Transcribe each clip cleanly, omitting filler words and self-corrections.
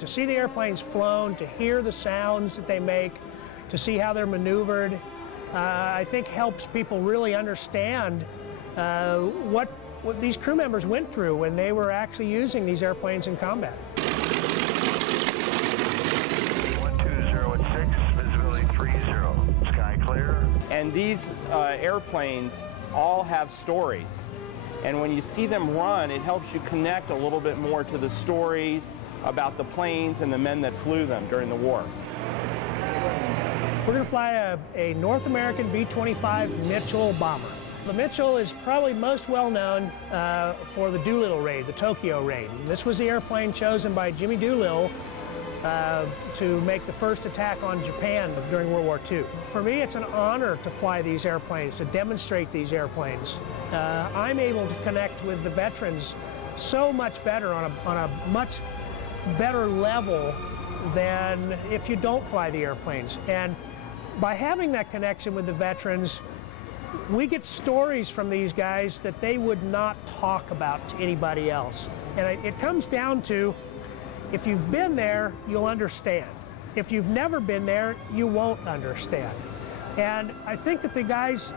To see the airplanes flown, to hear the sounds that they make, to see how they're maneuvered, I think helps people really understand what these crew members went through when they were actually using these airplanes in combat. 12016, visibility 30, sky clear. And these airplanes all have stories. And when you see them run, it helps you connect a little bit more to the stories about the planes and the men that flew them during the war. We're going to fly a North American B25 Mitchell Bomber. The Mitchell is probably most well known for the Doolittle raid, the Tokyo raid. This was the airplane chosen by Jimmy Doolittle to make the first attack on Japan during World War II. For me, it's an honor to fly these airplanes, to demonstrate these airplanes. I'm able to connect with the veterans so much better on a much better level than if you don't fly the airplanes. And by having that connection with the veterans, we get stories from these guys that they would not talk about to anybody else. And it comes down to, if you've been there, you'll understand. If you've never been there, you won't understand. And I think that the guys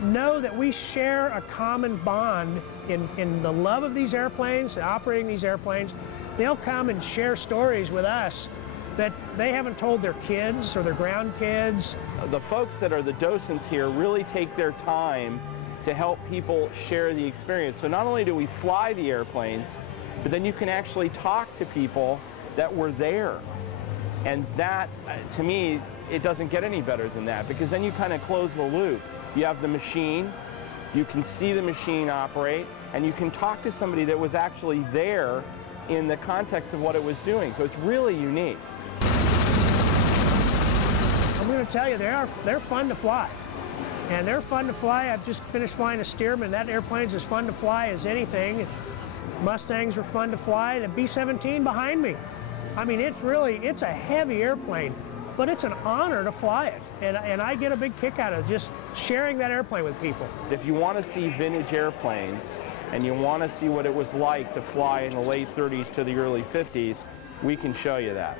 know that we share a common bond in the love of these airplanes, operating these airplanes. They'll come and share stories with us that they haven't told their kids or their ground kids. The folks that are the docents here really take their time to help people share the experience. So not only do we fly the airplanes, but then you can actually talk to people that were there. And that, to me, it doesn't get any better than that, because then you kind of close the loop. You have the machine, you can see the machine operate, and you can talk to somebody that was actually there in the context of what it was doing. So it's really unique. I'm going to tell you, they're fun to fly. And they're fun to fly. I've just finished flying a Stearman. That airplane's as fun to fly as anything. Mustangs are fun to fly. The B-17 behind me. I mean, it's a heavy airplane, but it's an honor to fly it. And I get a big kick out of just sharing that airplane with people. If you want to see vintage airplanes and you want to see what it was like to fly in the late 30s to the early 50s, we can show you that.